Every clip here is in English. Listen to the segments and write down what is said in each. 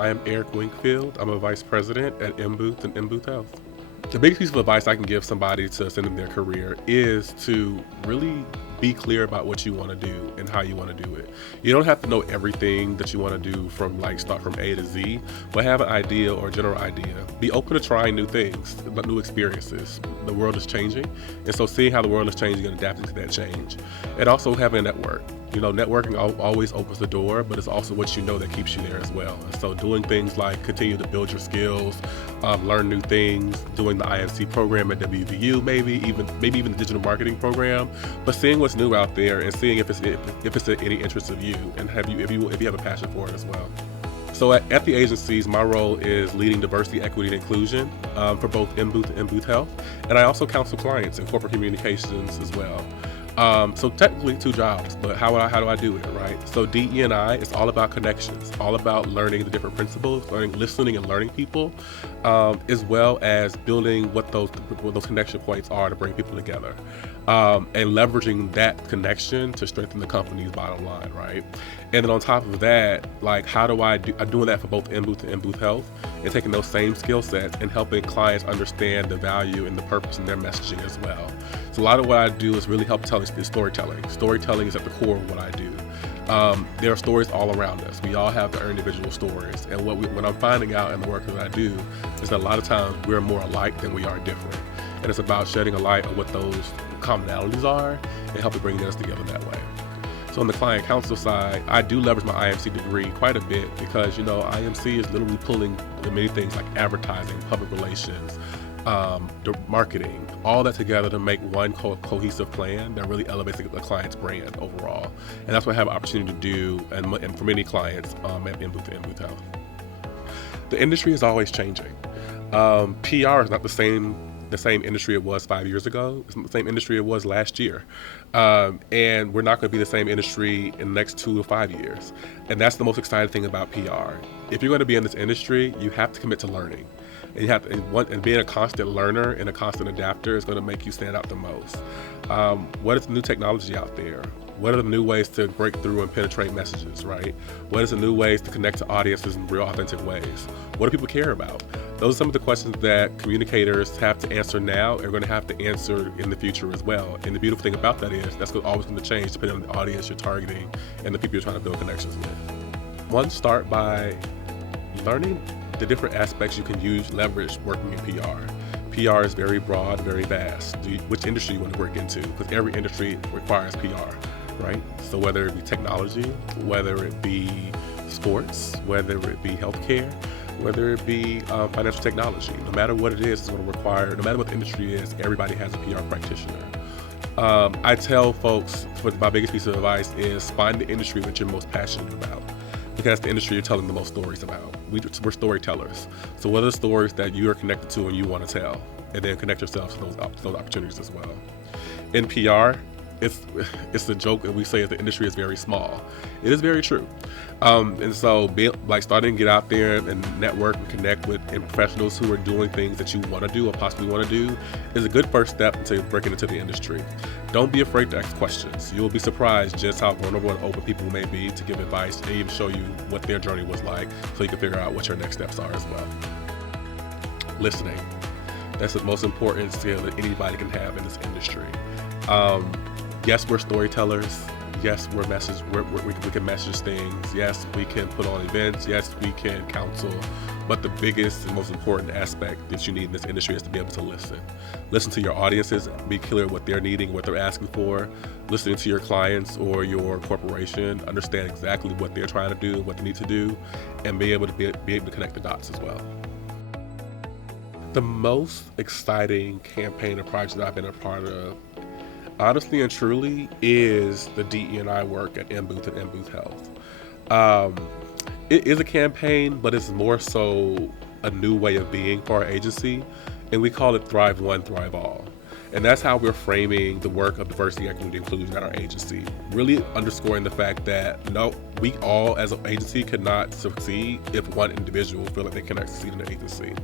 I am Eric Winkfield. I'm a vice president at M-Booth and M-Booth Health. The biggest piece of advice I can give somebody to ascend in their career is to really be clear about what you want to do and how you want to do it. You don't have to know everything that you want to do from start from A to Z, but have an idea or a general idea. Be open to trying new things, new experiences. The world is changing, and so seeing how the world is changing and adapting to that change. And also having a network. Networking always opens the door, but it's also what you know that keeps you there as well. And so doing things like continue to build your skills, learn new things, doing the IFC program at WVU, maybe even the digital marketing program, but seeing what's new out there and seeing if it's of any interest of you, and if you have a passion for it as well. So at the agencies, my role is leading diversity, equity, and inclusion for both M-Booth and M-Booth Health, and I also counsel clients in corporate communications as well. So technically 2 jobs, but how do I do it, right? So DE&I is all about connections, all about learning the different principles, listening and learning people, as well as building what those connection points are to bring people together, and leveraging that connection to strengthen the company's bottom line, right? And then on top of that, how do I'm doing that for both M-Booth and M-Booth Health, and taking those same skill sets and helping clients understand the value and the purpose in their messaging as well. So a lot of what I do is really help tell storytelling. Storytelling is at the core of what I do. There are stories all around us. We all have our individual stories. And what I'm finding out in the work that I do is that a lot of times we're more alike than we are different. And it's about shedding a light on what those commonalities are and helping bring us together that way. So on the client counsel side, I do leverage my IMC degree quite a bit because, IMC is literally pulling many things like advertising, public relations, the marketing, all that together to make one cohesive plan that really elevates the client's brand overall. And that's what I have an opportunity to do, and for many clients at M-Booth and M-Booth Health. The industry is always changing. PR is not the same industry it was 5 years ago. It's not the same industry it was last year. And we're not going to be the same industry in the next 2 to 5 years. And that's the most exciting thing about PR. If you're going to be in this industry, you have to commit to learning. And being a constant learner and a constant adapter is going to make you stand out the most. What is the new technology out there? What are the new ways to break through and penetrate messages, right? What is the new ways to connect to audiences in real, authentic ways? What do people care about? Those are some of the questions that communicators have to answer now and are going to have to answer in the future as well. And the beautiful thing about that is that's always going to change depending on the audience you're targeting and the people you're trying to build connections with. One, start by learning the different aspects you can leverage working in PR. PR is very broad, very vast. Which industry you want to work into? Because every industry requires PR, right? So whether it be technology, whether it be sports, whether it be healthcare, whether it be financial technology, no matter what it is, it's going to require, no matter what the industry is, everybody has a PR practitioner. I tell folks, my biggest piece of advice is find the industry that you're most passionate about, because that's the industry you're telling the most stories about. We're storytellers. So what are the stories that you are connected to and you want to tell? And then connect yourself to those opportunities as well. In PR, it's a joke that we say that the industry is very small. It is very true. And so starting to get out there and network and connect with professionals who are doing things that you want to do or possibly want to do is a good first step into breaking into the industry. Don't be afraid to ask questions. You'll be surprised just how vulnerable and open people may be to give advice and even show you what their journey was like so you can figure out what your next steps are as well. Listening. That's the most important skill that anybody can have in this industry. Yes, we're storytellers. Yes, we can message things. Yes, we can put on events. Yes, we can counsel. But the biggest and most important aspect that you need in this industry is to be able to listen. Listen to your audiences, be clear what they're needing, what they're asking for. Listening to your clients or your corporation, understand exactly what they're trying to do, what they need to do, and be able to connect the dots as well. The most exciting campaign or project I've been a part of, honestly and truly, is the DE&I work at M-Booth and M-Booth Health. It is a campaign, but it's more so a new way of being for our agency, and we call it Thrive One, Thrive All. And that's how we're framing the work of diversity, equity, and inclusion at our agency, really underscoring the fact that we all as an agency could not succeed if one individual feel like they cannot succeed in an agency.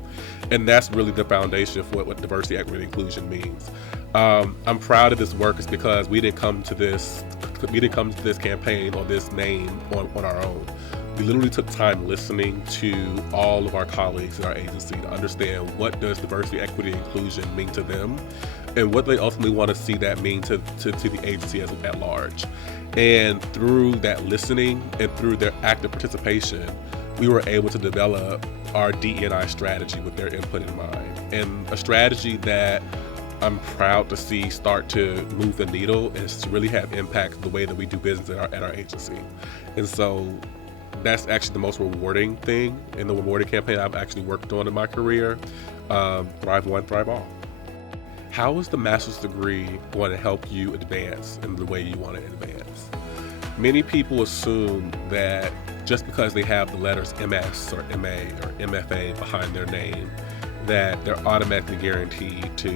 And that's really the foundation for what diversity, equity, and inclusion means. I'm proud of this work is because we didn't come to this campaign or this name on our own. we literally took time listening to all of our colleagues in our agency to understand what does diversity, equity, and inclusion mean to them, and what they ultimately want to see that mean to the agency at large. And through that listening and through their active participation, we were able to develop our DE&I strategy with their input in mind, and a strategy that I'm proud to see start to move the needle and to really have impact the way that we do business at our agency. And so that's actually the most rewarding thing in the rewarding campaign I've actually worked on in my career. Thrive One, Thrive All. How is the master's degree going to help you advance in the way you want to advance? Many people assume that just because they have the letters MS or MA or MFA behind their name, that they're automatically guaranteed to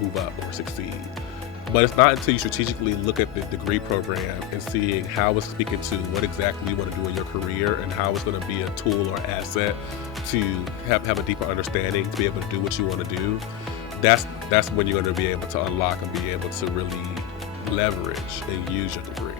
move up or succeed. But it's not until you strategically look at the degree program and seeing how it's speaking to what exactly you want to do in your career and how it's going to be a tool or asset to have a deeper understanding to be able to do what you want to do. That's when you're going to be able to unlock and be able to really leverage and use your degree.